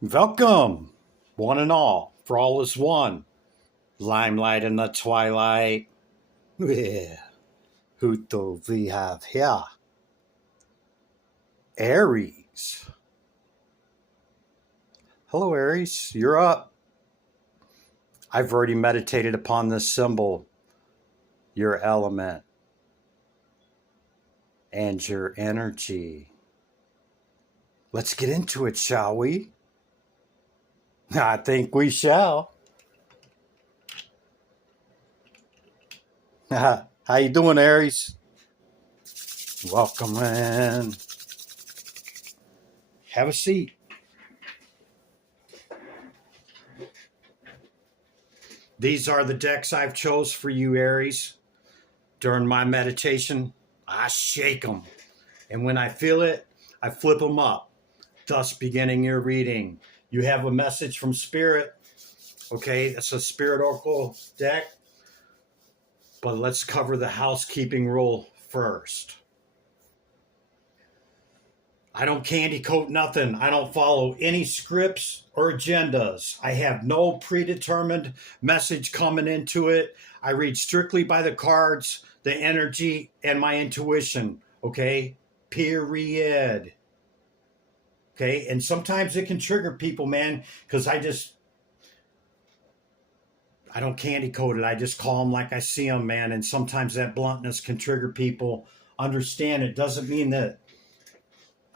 Welcome, one and all, for all is one. Limelight in the twilight. Yeah. Who do we have here? Aries. Hello, Aries. You're up. I've already meditated upon this symbol, your element, and your energy. Let's get into it, shall we? I think we shall. How you doing, Aries? Welcome in. Have a seat. These are the decks I've chose for you, Aries. During my meditation, I shake them. And when I feel it, I flip them up, thus beginning your reading. You have a message from Spirit. Okay, it's a Spirit Oracle deck. But let's cover the housekeeping rule first. I don't candy coat nothing. I don't follow any scripts or agendas. I have no predetermined message coming into it. I read strictly by the cards, the energy, and my intuition. Okay? Period. Okay? And sometimes it can trigger people, man, because I don't candy coat it. I just call them like I see them, man. And sometimes that bluntness can trigger people. Understand, it doesn't mean that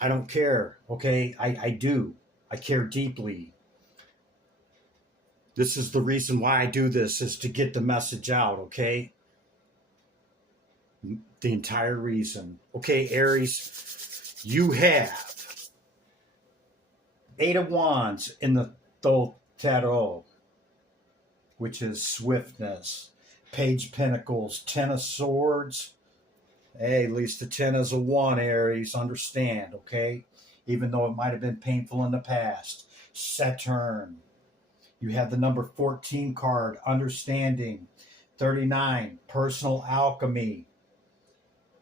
I don't care, okay? I do. I care deeply. This is the reason why I do this, is to get the message out, okay? The entire reason. Okay, Aries, you have Eight of Wands in the Tarot, which is swiftness. Page Pentacles, Ten of Swords. Hey, at least the 10 is a 1, Aries. Understand, okay? Even though it might have been painful in the past. Saturn. You have the number 14 card, Understanding. 39, Personal Alchemy.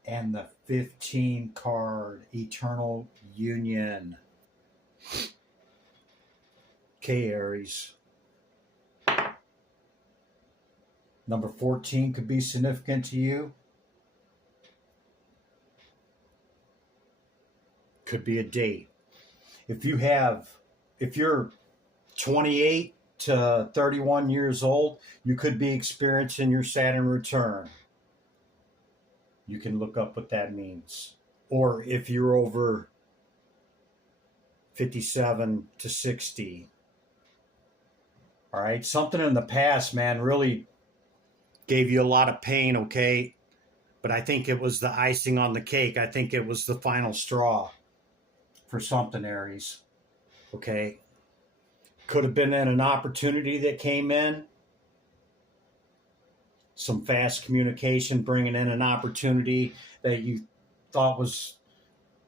And the 15 card, Eternal Union. Okay, Aries. Number 14 could be significant to you. Could be a date. If you're 28 to 31 years old, you could be experiencing your Saturn return. You can look up what that means. Or if you're over 57 to 60. All right. Something in the past, man, really gave you a lot of pain, okay? But I think it was the icing on the cake. I think it was the final straw for something, Aries. Okay? Could have been in an opportunity that came in. Some fast communication bringing in an opportunity that you thought was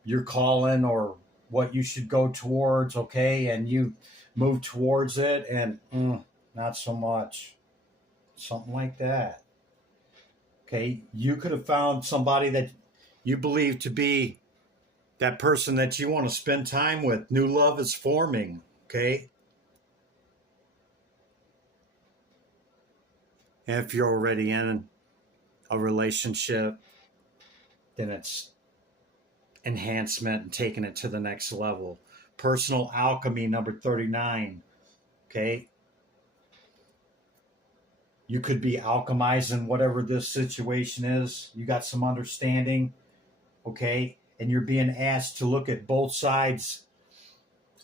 your calling or what you should go towards, okay? And you moved towards it and not so much. Something like that. Okay? You could have found somebody that you believe to be that person that you want to spend time with. New love is forming, okay? And if you're already in a relationship, then it's enhancement and taking it to the next level. Personal alchemy, number 39, okay? You could be alchemizing whatever this situation is. You got some understanding, okay? And you're being asked to look at both sides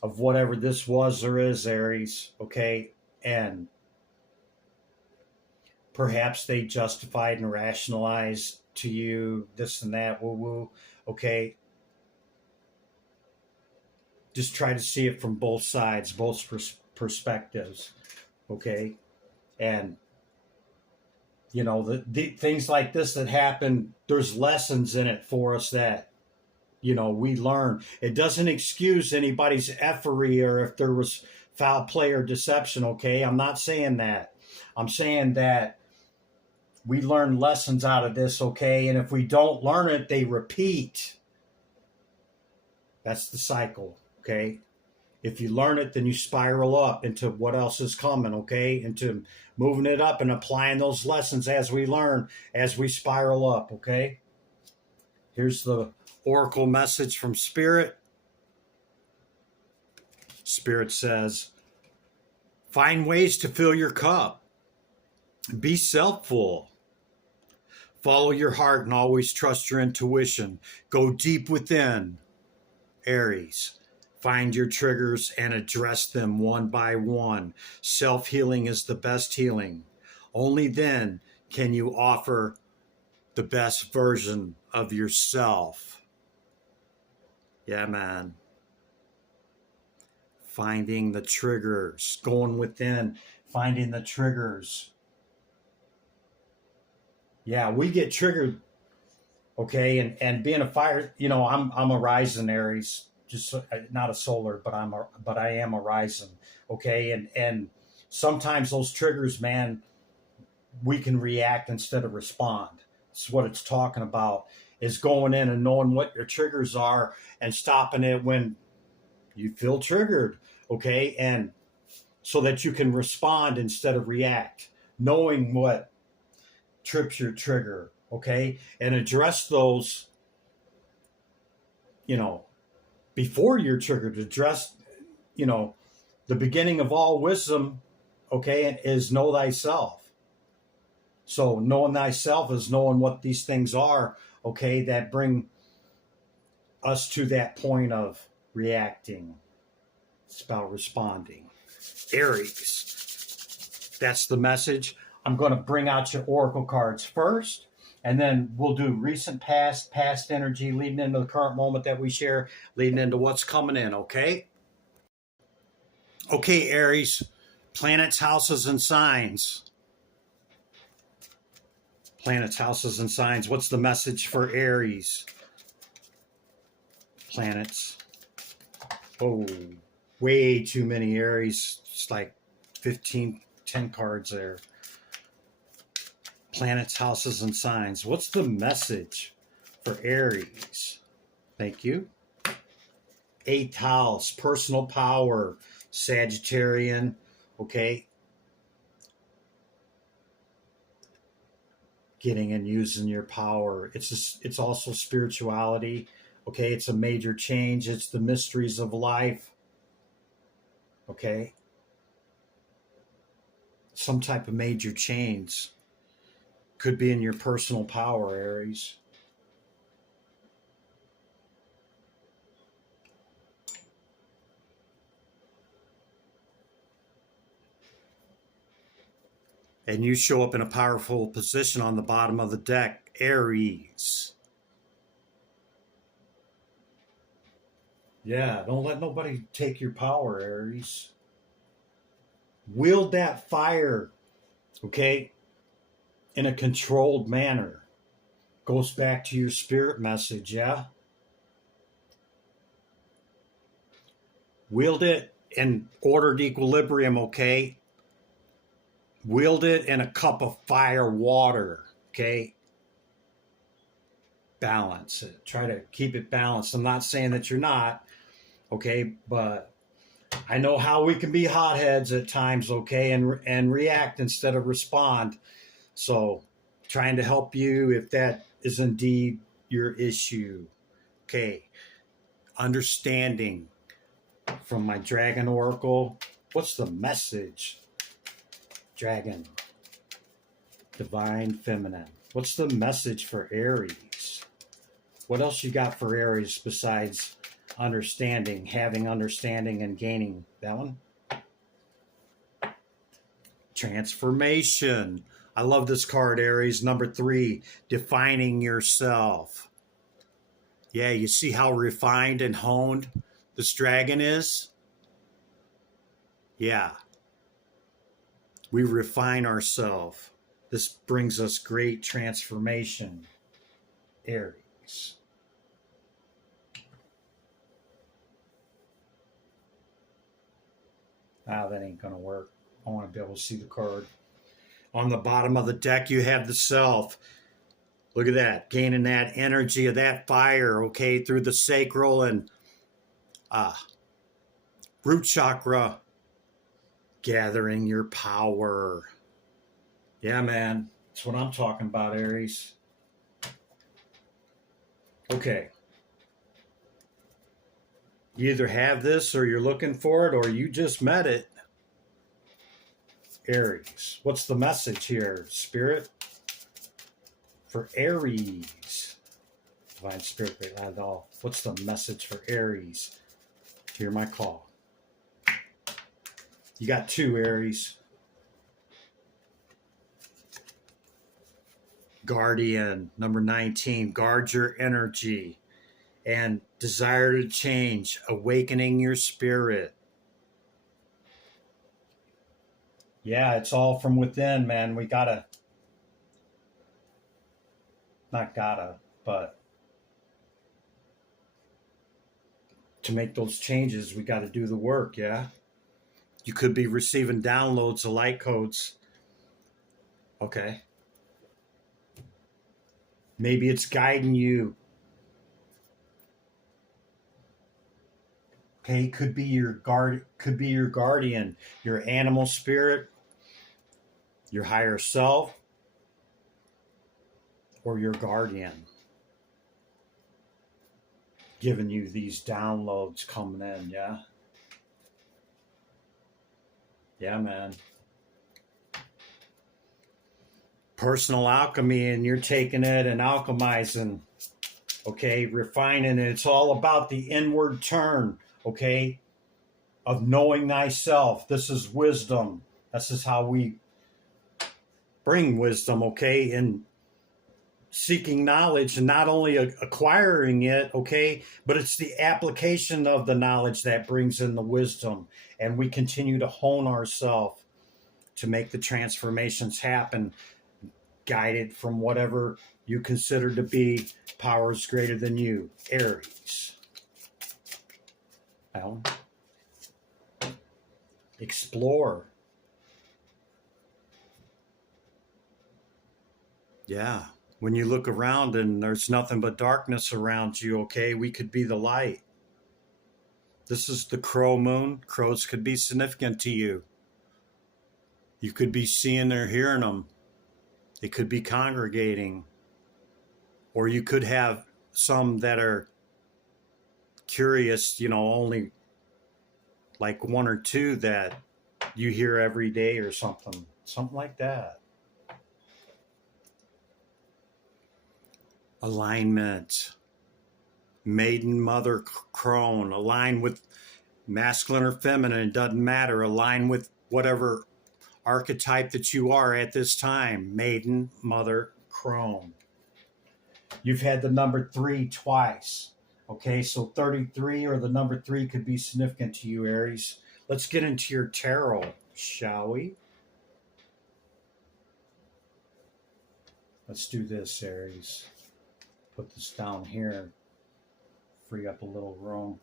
of whatever this was or is, Aries, okay? And perhaps they justified and rationalized to you this and that, woo-woo, okay? Just try to see it from both sides, both perspectives, okay? And, you know, the things like this that happen, there's lessons in it for us that, you know, we learn. It doesn't excuse anybody's effery or if there was foul play or deception, okay? I'm not saying that. I'm saying that we learn lessons out of this, okay? And if we don't learn it, they repeat. That's the cycle, okay? If you learn it, then you spiral up into what else is coming, okay? Into moving it up and applying those lessons as we learn, as we spiral up, okay? Here's the oracle message from Spirit. Spirit says, find ways to fill your cup. Be self-full. Follow your heart and always trust your intuition. Go deep within, Aries. Find your triggers and address them one by one. Self-healing is the best healing. Only then can you offer the best version of yourself. Yeah, man. Finding the triggers, going within, finding the triggers. Yeah, we get triggered, okay, and being a fire, you know, I'm a rising Aries, just not a solar, but I am a rising, okay, and sometimes those triggers, man, we can react instead of respond. It's what it's talking about, is going in and knowing what your triggers are and stopping it when you feel triggered, okay, and so that you can respond instead of react, knowing what trips your trigger, okay, and address those, you know, before you're triggered. Address, you know, the beginning of all wisdom, okay, is know thyself. So knowing thyself is knowing what these things are, okay, that bring us to that point of reacting. It's about responding. Aries, that's the message. I'm going to bring out your oracle cards first, and then we'll do recent past energy leading into the current moment that we share, leading into what's coming in, okay? Okay, Aries, planets, houses, and signs. Planets, houses, and signs. What's the message for Aries? Planets. Oh, way too many Aries. It's like 10 cards there. Planets, houses, and signs. What's the message for Aries? Thank you. 8th house, personal power, Sagittarian, okay? Getting and using your power. It's also spirituality, okay? It's a major change. It's the mysteries of life, okay? Some type of major change. Could be in your personal power, Aries. And you show up in a powerful position on the bottom of the deck, Aries. Yeah, don't let nobody take your power, Aries. Wield that fire, okay, in a controlled manner. Goes back to your spirit message, yeah? Wield it in ordered equilibrium, okay? Wield it in a cup of fire water, okay? Balance it. Try to keep it balanced. I'm not saying that you're not, okay? But I know how we can be hotheads at times, okay? And react instead of respond. So trying to help you if that is indeed your issue. Okay. Understanding from my Dragon Oracle. What's the message? Dragon. Divine Feminine. What's the message for Aries? What else you got for Aries besides understanding, having understanding and gaining? That one? Transformation. I love this card, Aries. Number 3, defining yourself. Yeah, you see how refined and honed this dragon is? Yeah. We refine ourselves. This brings us great transformation, Aries. That ain't going to work. I want to be able to see the card. On the bottom of the deck, you have the self. Look at that, gaining that energy of that fire, okay, through the sacral and Root chakra, gathering your power. Yeah, man. That's what I'm talking about, Aries. Okay. You either have this or you're looking for it or you just met it. Aries. What's the message here, Spirit? For Aries. Divine Spirit, great light all. What's the message for Aries? Hear my call. You got 2, Aries. Guardian, number 19. Guard your energy and desire to change, awakening your spirit. Yeah, it's all from within, man. We gotta, not gotta, but to make those changes, we got to do the work, yeah? You could be receiving downloads of light codes. Okay. Maybe it's guiding you. Okay, could be your guardian, your animal spirit, your higher self, or your guardian giving you these downloads coming in, yeah? Yeah, man. Personal alchemy, and you're taking it and alchemizing, okay, refining it. It's all about the inward turn, okay, of knowing thyself. This is wisdom. This is how we bring wisdom, okay, and seeking knowledge and not only acquiring it, okay, but it's the application of the knowledge that brings in the wisdom. And we continue to hone ourselves to make the transformations happen, guided from whatever you consider to be powers greater than you. Aries. Well, explore. Yeah. When you look around and there's nothing but darkness around you, okay, we could be the light. This is the crow moon. Crows could be significant to you. You could be seeing or hearing them. They could be congregating. Or you could have some that are curious, only like 1 or 2 that you hear every day or something. Something like that. Alignment. Maiden, mother, crone. Align with masculine or feminine. It doesn't matter. Align with whatever archetype that you are at this time. Maiden, mother, crone. You've had the number 3 twice. Okay, so 33 or the number 3 could be significant to you, Aries. Let's get into your tarot, shall we? Let's do this, Aries. Put this down here. Free up a little room.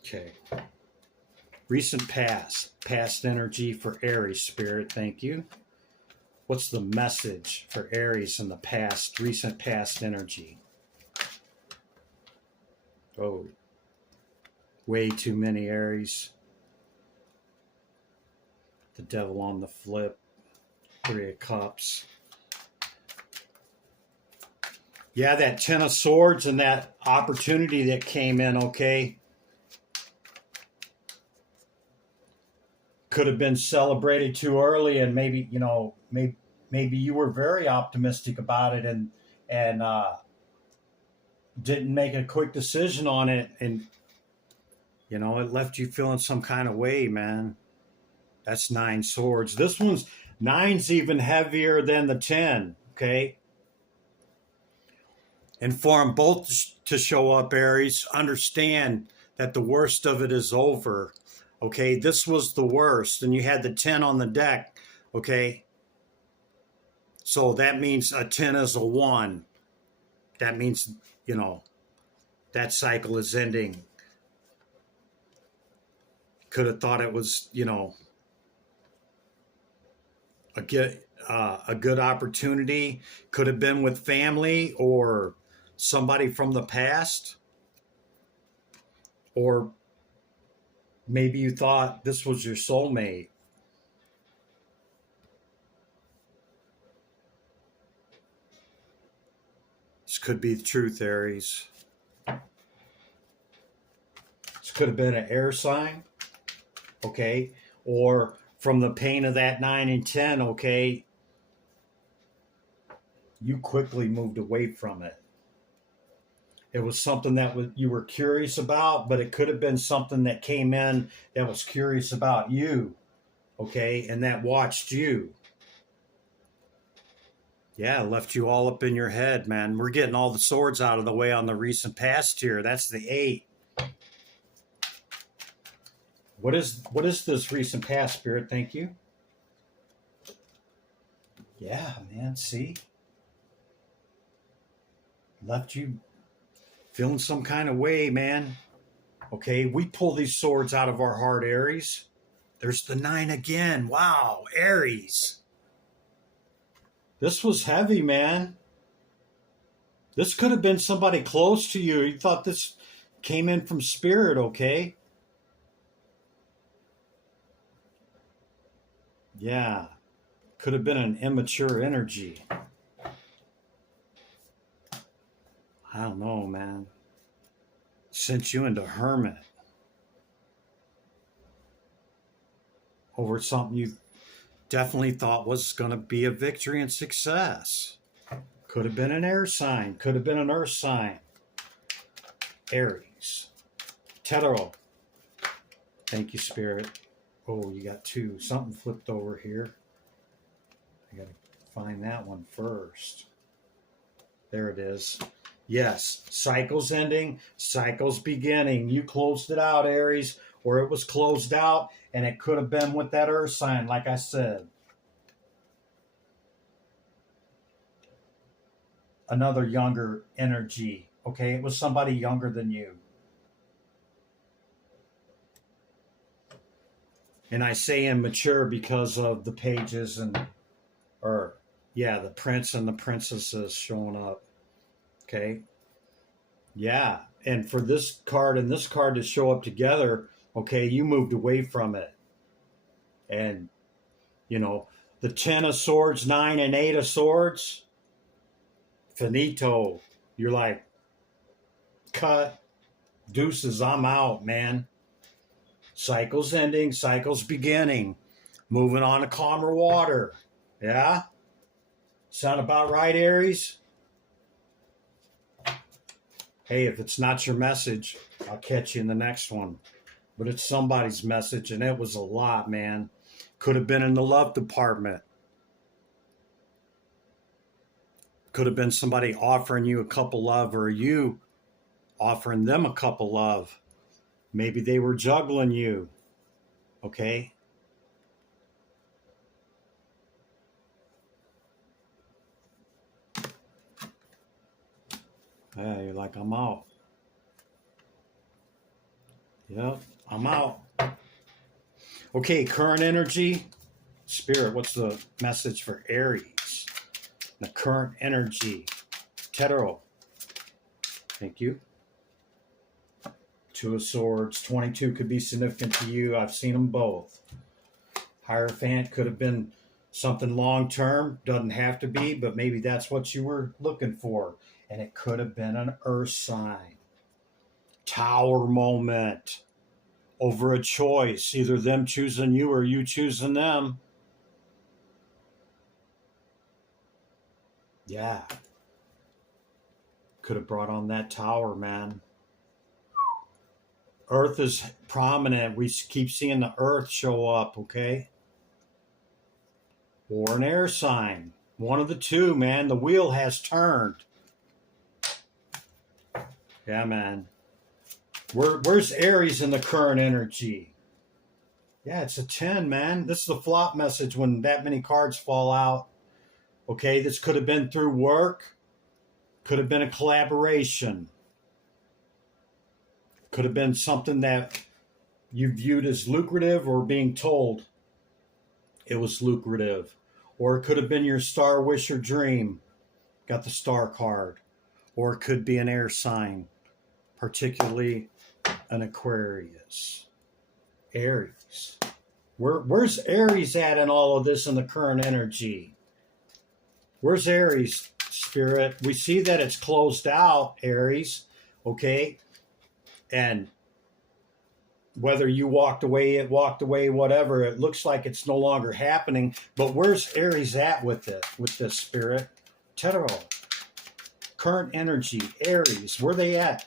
Okay. Recent past energy for Aries, Spirit, thank you. What's the message for Aries in the past, recent past energy? Oh, way too many Aries. The devil on the flip. 3 of Cups. Yeah, that 10 of Swords and that opportunity that came in, okay, could have been celebrated too early, and maybe, maybe you were very optimistic about it and didn't make a quick decision on it, and it left you feeling some kind of way, man. That's 9 swords. This one's 9's even heavier than the 10, okay? And for them both to show up, Aries, understand that the worst of it is over. Okay, this was the worst. And you had the 10 on the deck, okay? So that means a 10 is a 1. That means, that cycle is ending. Could have thought it was, a good opportunity. Could have been with family or somebody from the past, Or maybe you thought this was your soulmate. This could be the truth, Aries. This could have been an air sign, okay? Or from the pain of that 9 and 10, okay, you quickly moved away from it. It was something that you were curious about, but it could have been something that came in that was curious about you, okay, and that watched you. Yeah, left you all up in your head, man. We're getting all the swords out of the way on the recent past here. That's the 8. What is this recent past, Spirit? Thank you. Yeah, man, see? Left you feeling some kind of way, man. Okay, we pull these swords out of our heart, Aries. There's the 9 again. Wow, Aries. This was heavy, man. This could have been somebody close to you. You thought this came in from Spirit, okay? Yeah. Could have been an immature energy. I don't know, man. Sent you into hermit. Over something you definitely thought was going to be a victory and success. Could have been an air sign. Could have been an earth sign. Aries. Tarot. Thank you, Spirit. Oh, you got 2. Something flipped over here. I got to find that one first. There it is. Yes, cycles ending, cycles beginning. You closed it out, Aries, or it was closed out, and it could have been with that earth sign, like I said. Another younger energy, okay? It was somebody younger than you. And I say immature because of the pages the prince and the princesses showing up. Okay. Yeah. And for this card and this card to show up together, okay, you moved away from it. And, the 10 of swords, 9 and 8 of swords, finito. You're like, cut, deuces, I'm out, man. Cycles ending, cycles beginning. Moving on to calmer water. Yeah? Sound about right, Aries? Hey, if it's not your message, I'll catch you in the next one. But it's somebody's message, and it was a lot, man. Could have been in the love department. Could have been somebody offering you a cup of love, or you offering them a cup of love. Maybe they were juggling you. Okay? Yeah, you're like, I'm out. Yep, I'm out. Okay, current energy. Spirit, what's the message for Aries? The current energy. Tarot. Thank you. 2 of Swords. 22 could be significant to you. I've seen them both. Hierophant could have been something long-term. Doesn't have to be, but maybe that's what you were looking for. And it could have been an earth sign. Tower moment. Over a choice. Either them choosing you or you choosing them. Yeah. Could have brought on that tower, man. Earth is prominent. We keep seeing the earth show up, okay? Or an air sign. One of the two, man. The wheel has turned. Yeah, man. Where's Aries in the current energy? Yeah, it's a 10, man. This is the flop message when that many cards fall out. Okay, this could have been through work. Could have been a collaboration. Could have been something that you viewed as lucrative or being told it was lucrative. Or it could have been your star wish or dream. Got the star card. Or it could be an air sign, particularly an Aquarius. Aries. Where's Aries at in all of this in the current energy? Where's Aries, Spirit? We see that it's closed out, Aries, okay? And whether you walked away, it walked away, whatever, it looks like it's no longer happening. But where's Aries at with it, with this, Spirit? Tarot. Current energy, Aries, where they at?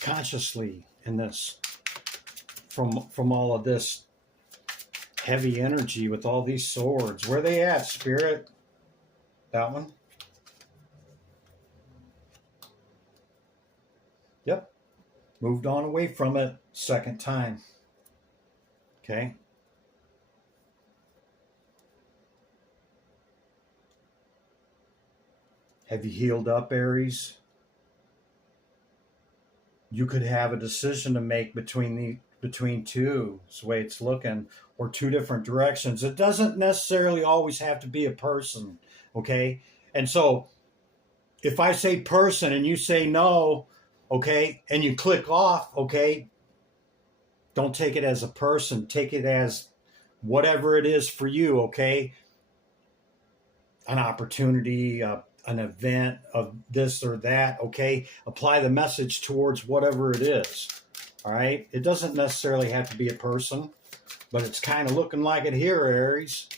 Consciously in this, from all of this heavy energy with all these swords. Where they at, Spirit? That one? Yep. Moved on away from it second time. Okay. Have you healed up, Aries? You could have a decision to make between two, is the way it's looking, or two different directions. It doesn't necessarily always have to be a person, okay? And so if I say person and you say no, okay, and you click off, okay, don't take it as a person. Take it as whatever it is for you, okay? An opportunity, an event of this or that, okay? Apply the message towards whatever it is, all right? It doesn't necessarily have to be a person, but it's kind of looking like it here, Aries.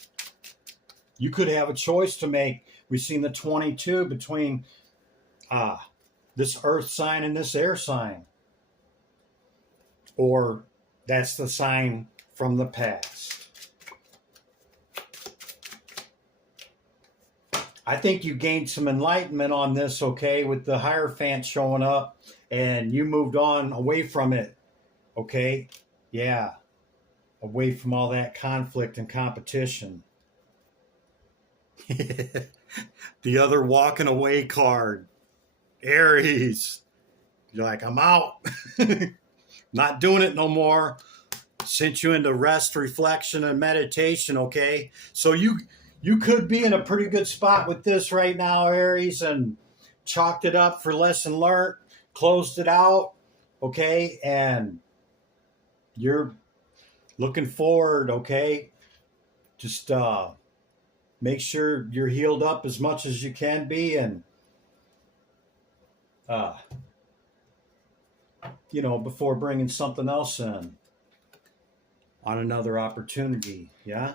You could have a choice to make. We've seen the 22 between this earth sign and this air sign. Or that's the sign from the past. I think you gained some enlightenment on this, okay, with the Hierophant showing up, and you moved on away from it, okay? Yeah, away from all that conflict and competition. The other walking away card, Aries. You're like, I'm out. Not doing it no more. Sent you into rest, reflection, and meditation, okay? So you could be in a pretty good spot with this right now, Aries, and chalked it up for lesson learned, closed it out, okay? And you're looking forward, okay? Just make sure you're healed up as much as you can be, and before bringing something else in on another opportunity, yeah?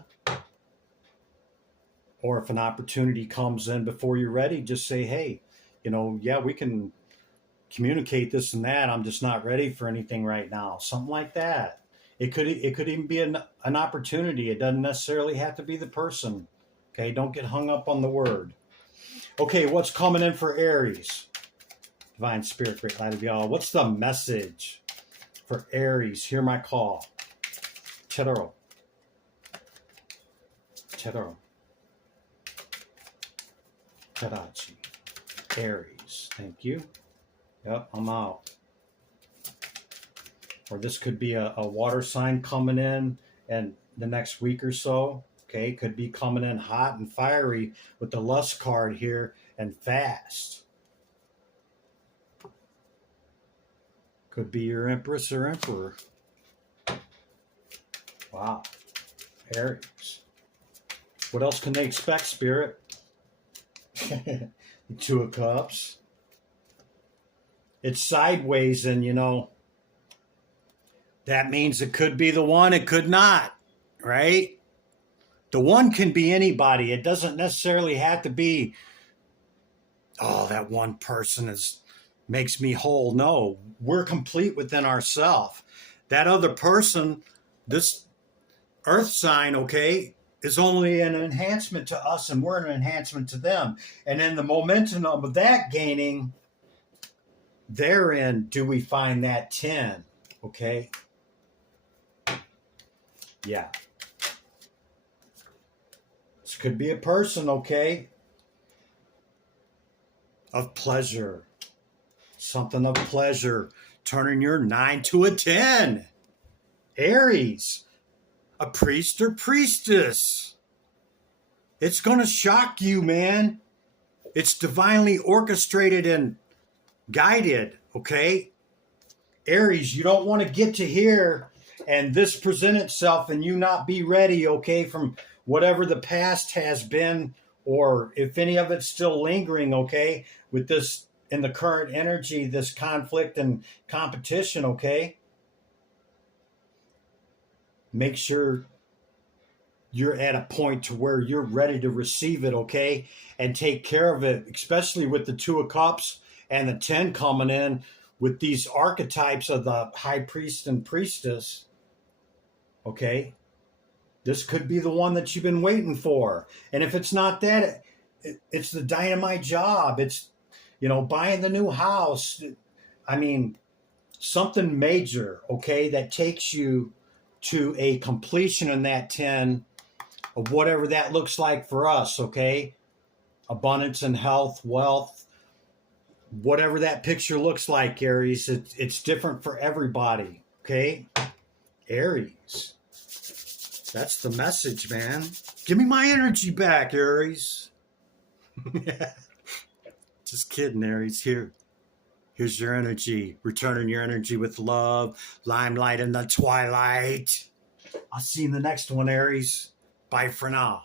Or if an opportunity comes in before you're ready, just say, hey, yeah, we can communicate this and that. I'm just not ready for anything right now. Something like that. It could even be an opportunity. It doesn't necessarily have to be the person. Okay, don't get hung up on the word. Okay, what's coming in for Aries? Divine Spirit, great light of y'all. What's the message for Aries? Hear my call. Tarot. Tarot. Tarachi. Aries. Thank you. Yep, I'm out. Or this could be a water sign coming in and the next week or so. Okay, could be coming in hot and fiery with the lust card here and fast. Could be your Empress or Emperor. Wow. Aries. What else can they expect, Spirit? The Two of Cups. It's sideways, and that means it could be the one, it could not, right? The one can be anybody. It doesn't necessarily have to be, that one person makes me whole. No, we're complete within ourselves. That other person, this earth sign, okay, is only an enhancement to us, and we're an enhancement to them. And in the momentum of that gaining, therein do we find that 10, okay? Yeah. This could be a person, okay? Of pleasure. Something of pleasure. Turning your 9 to a 10. Aries. A priest or priestess. It's going to shock you, man. It's divinely orchestrated and guided, okay? Aries, you don't want to get to here and this present itself and you not be ready, okay, from whatever the past has been, or if any of it's still lingering, okay, with this in the current energy, this conflict and competition, okay? Make sure you're at a point to where you're ready to receive it, okay, and take care of it, especially with the Two of Cups and the 10 coming in with these archetypes of the high priest and priestess, okay? This could be the one that you've been waiting for. And if it's not that, it's the dynamite job. It's, buying the new house. I mean, something major, okay, that takes you to a completion in that 10 of whatever that looks like for us, okay? Abundance and health, wealth, whatever that picture looks like, Aries, it's different for everybody, okay? Aries, that's the message, man. Give me my energy back, Aries. Just kidding, Aries. Here's your energy. Returning your energy with love, limelight in the twilight. I'll see you in the next one, Aries. Bye for now.